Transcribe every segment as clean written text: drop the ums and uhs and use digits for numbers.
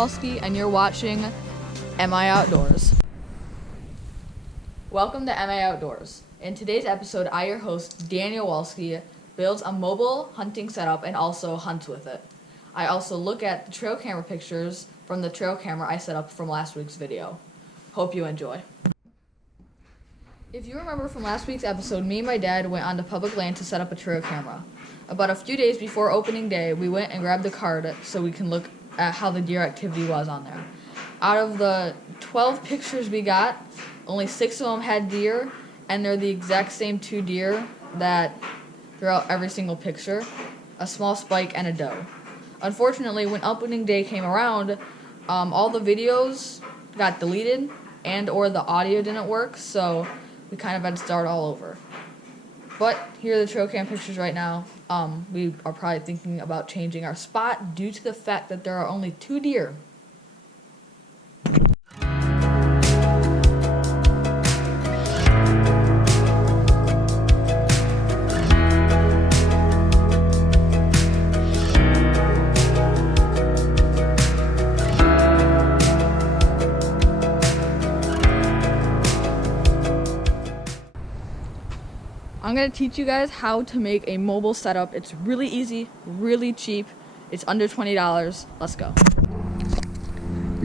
Walski, and you're watching MI Outdoors. Welcome to MI Outdoors. In today's episode, I, your host, Daniel Walski, builds a mobile hunting setup and also hunts with it. I also look at the trail camera pictures from the trail camera I set up from last week's video. Hope you enjoy. If you remember from last week's episode, me and my dad went onto public land to set up a trail camera. About a few days before opening day, we went and grabbed the card so we can look at how the deer activity was on there. Out of the 12 pictures we got, only 6 of them had deer, and they're the exact same 2 deer that throughout every single picture, a small spike and a doe. Unfortunately, when opening day came around, all the videos got deleted and or the audio didn't work, so we kind of had to start all over. But here are the trail cam pictures right now. We are probably thinking about changing our spot due to the fact that there are only 2 deer. I'm going to teach you guys how to make a mobile setup. It's really easy, really cheap. It's under $20. Let's go.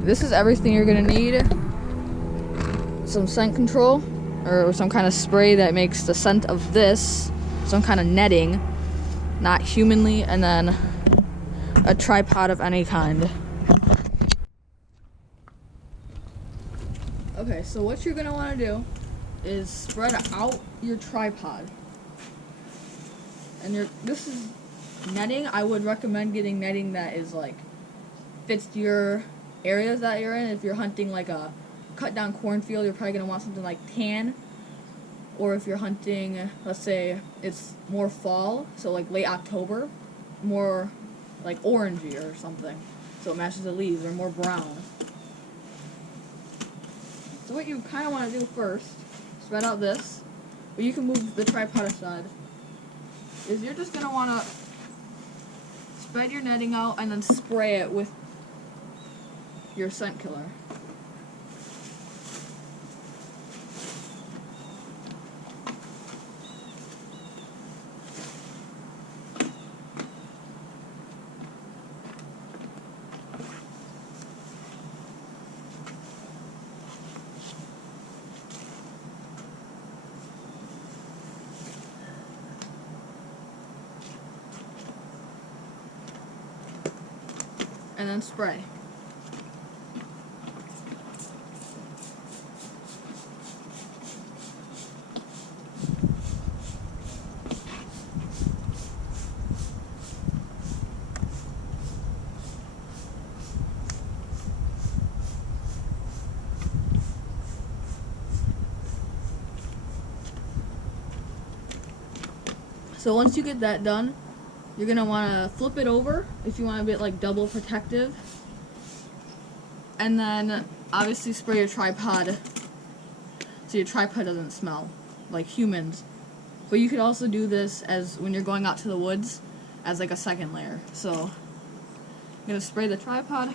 This is everything you're going to need. Some scent control or some kind of spray that makes the scent of this, some kind of netting, not humanly, and then a tripod of any kind. Okay, so what you're going to want to do is spread out your tripod. And this is netting. I would recommend getting netting that is like fits your areas that you're in. If you're hunting like a cut down cornfield, you're probably gonna want something like tan. Or if you're hunting, let's say it's more fall, so like late October, more like orangey or something, so it matches the leaves, or more brown. So what you kind of want to do first, spread out this, but you can move the tripod aside, is you're just going to want to spread your netting out and then spray it with your scent killer. And then spray. So once you get that done, you're going to want to flip it over if you want a bit like double protective. And then obviously spray your tripod so your tripod doesn't smell like humans. But you could also do this as when you're going out to the woods as like a second layer. So I'm going to spray the tripod.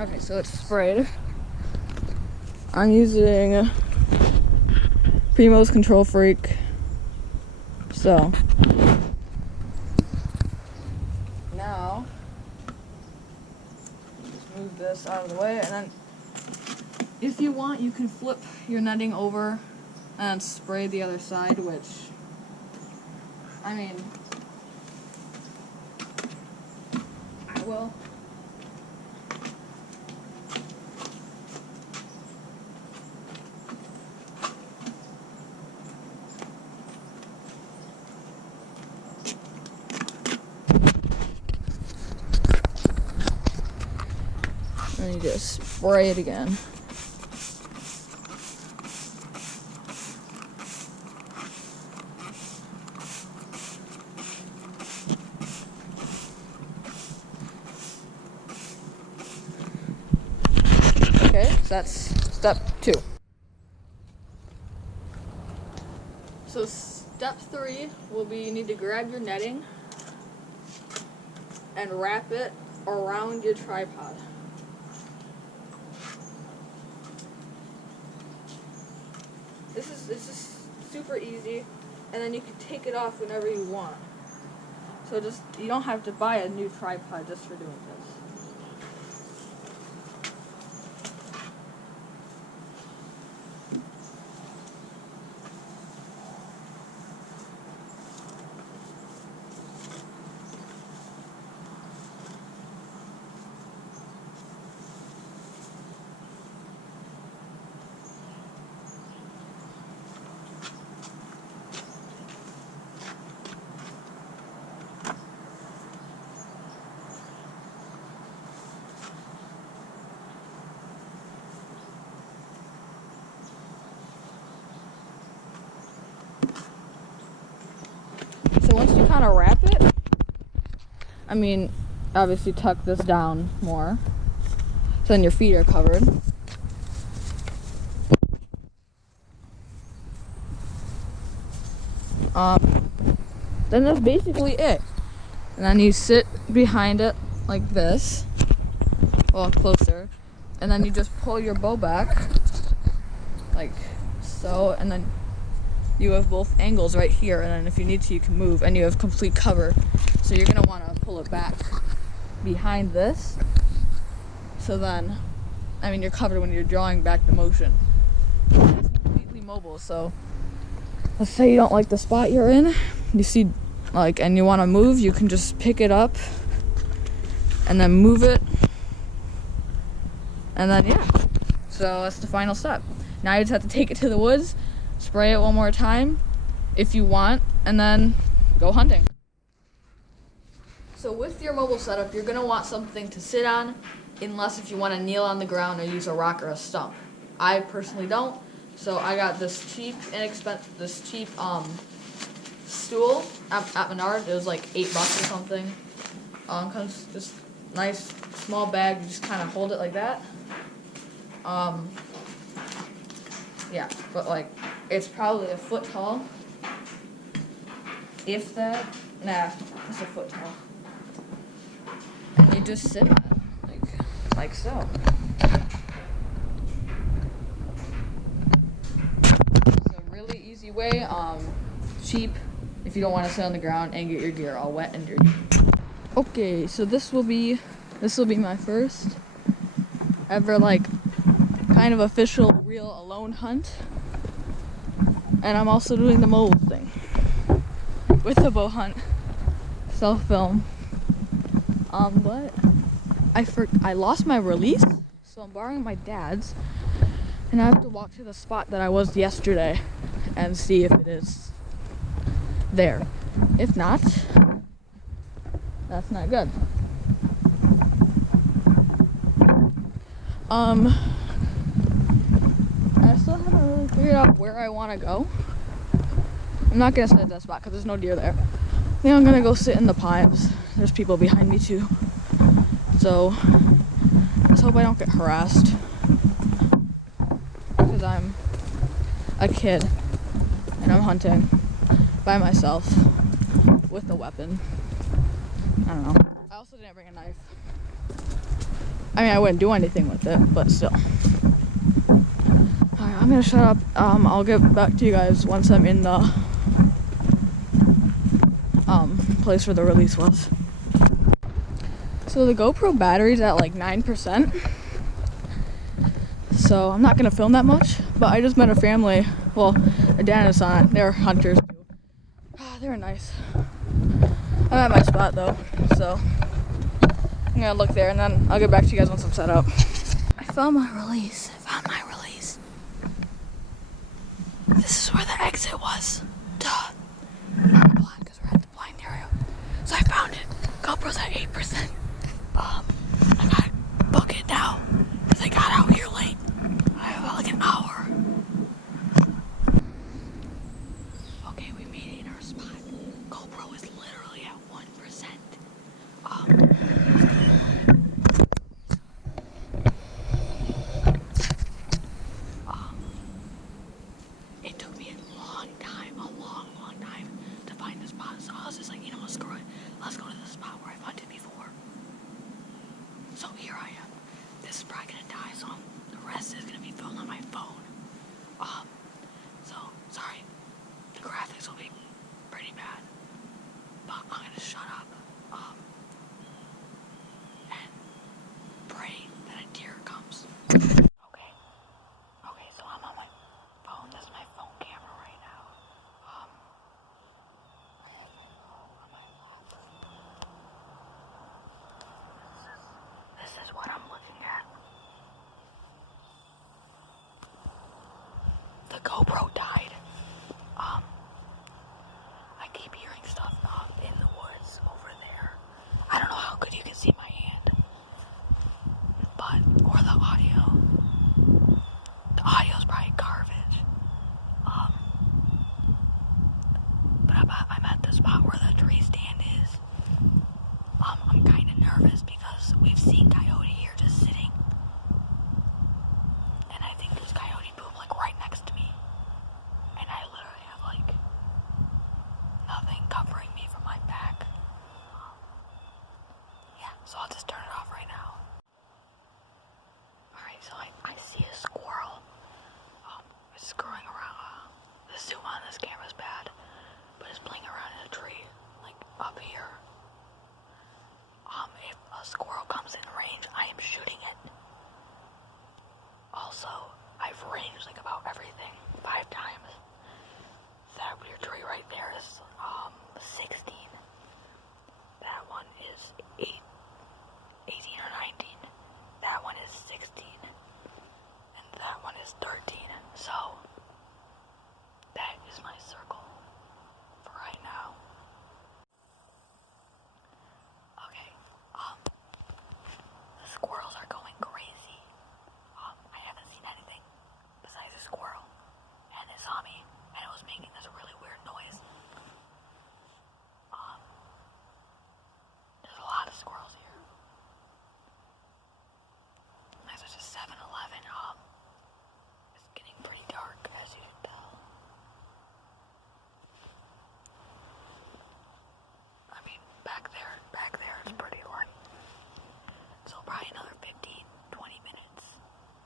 Okay, so it's sprayed. I'm using Primo's Control Freak. So now just move this out of the way, and then if you want, you can flip your netting over and spray the other side, which I mean I will. And you just spray it again. Okay, so that's step 2. So step 3 will be you need to grab your netting and wrap it around your tripod. This is super easy, and then you can take it off whenever you want. So you don't have to buy a new tripod just for doing this. So once you kind of wrap it, obviously tuck this down more, so then your feet are covered. Then that's basically it. And then you sit behind it like this, well, closer, and then you just pull your bow back, like so, and then you have both angles right here, and then if you need to, you can move, and you have complete cover. So you're gonna wanna pull it back behind this, so then, you're covered when you're drawing back the motion. It's completely mobile, so let's say you don't like the spot you're in, you see, and you wanna move, you can just pick it up, and then move it, and then, yeah. So that's the final step. Now you just have to take it to the woods, spray it one more time if you want, and then go hunting. So with your mobile setup, you're gonna want something to sit on, unless if you want to kneel on the ground or use a rock or a stump. I personally don't, so I got this cheap stool at Menards. It was like $8 or something. Comes just nice small bag. You just kind of hold it like that. Yeah, but it's probably a foot tall. If that, it's a foot tall. And you just sit on it, like so. It's a really easy way, cheap, if you don't want to sit on the ground and get your gear all wet and dirty. Okay, so this will be my first ever kind of official real alone hunt, and I'm also doing the mobile thing with the bow hunt, self-film. But I lost my release, so I'm borrowing my dad's, and I have to walk to the spot that I was yesterday and see if it is there. If not, that's not good. I still haven't really figured out where I want to go. I'm not gonna sit at that spot because there's no deer there. I think I'm gonna go sit in the pines. There's people behind me too. So, let's hope I don't get harassed. Because I'm a kid and I'm hunting by myself with a weapon. I don't know. I also didn't bring a knife. I wouldn't do anything with it, but still. Alright, I'm gonna shut up. I'll get back to you guys once I'm in the place where the release was. So the GoPro battery's at 9%. So I'm not gonna film that much, but I just met a family. Well, a dad and a son. They're hunters too. They were nice. I'm at my spot though, so I'm gonna look there and then I'll get back to you guys once I'm set up. I found my release. This is where the exit was. Duh. I'm blind because we're at the blind area. So I found it. GoPro's at 8%. I gotta book it now because I got out here late. I have an hour. Okay, we made it in our spot. GoPro is literally at 1%. will be pretty bad. But I'm gonna shut up. And pray that a deer comes. Okay. Okay, so I'm on my phone. This is my phone camera right now. On my lap. This is what I'm looking at. The GoPro died. I keep hearing stuff in the woods over there. I don't know how good you can see my hand, or the audio. The audio's probably garbage. But I'm at the spot where the tree stand is. I'm kind of nervous because we've seen coyote here just sitting. And I think there's coyote poop like right next to me. And I literally have like nothing covering me from my back. Yeah, so I'll just turn it off right now. Alright, so I see a squirrel. It's screwing around. The zoom on this camera is bad, but it's playing around in a tree, like up here. If a squirrel comes in range, I am shooting it. Also, I've ranged like about everything 5 times. That weird tree right there is 16. That one is 18 or 19. That one is 16. And that one is 13. So, that is my circle for right now. Okay, the squirrels are going crazy. I haven't seen anything besides a squirrel. And it saw me, and it was making this really weird noise. There's a lot of squirrels here. There's just 7-Eleven. It's getting pretty dark, as you can tell. I mean, back there it's pretty light. So probably another 15-20 minutes.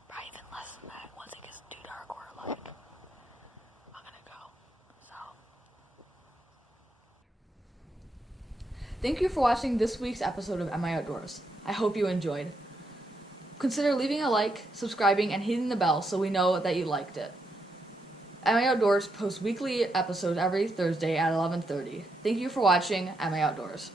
Probably even less than that once it gets too dark or light. I'm gonna go. So. Thank you for watching this week's episode of Am I Outdoors. I hope you enjoyed. Consider leaving a like, subscribing, and hitting the bell so we know that you liked it. Am I Outdoors posts weekly episodes every Thursday at 11:30. Thank you for watching Am I Outdoors.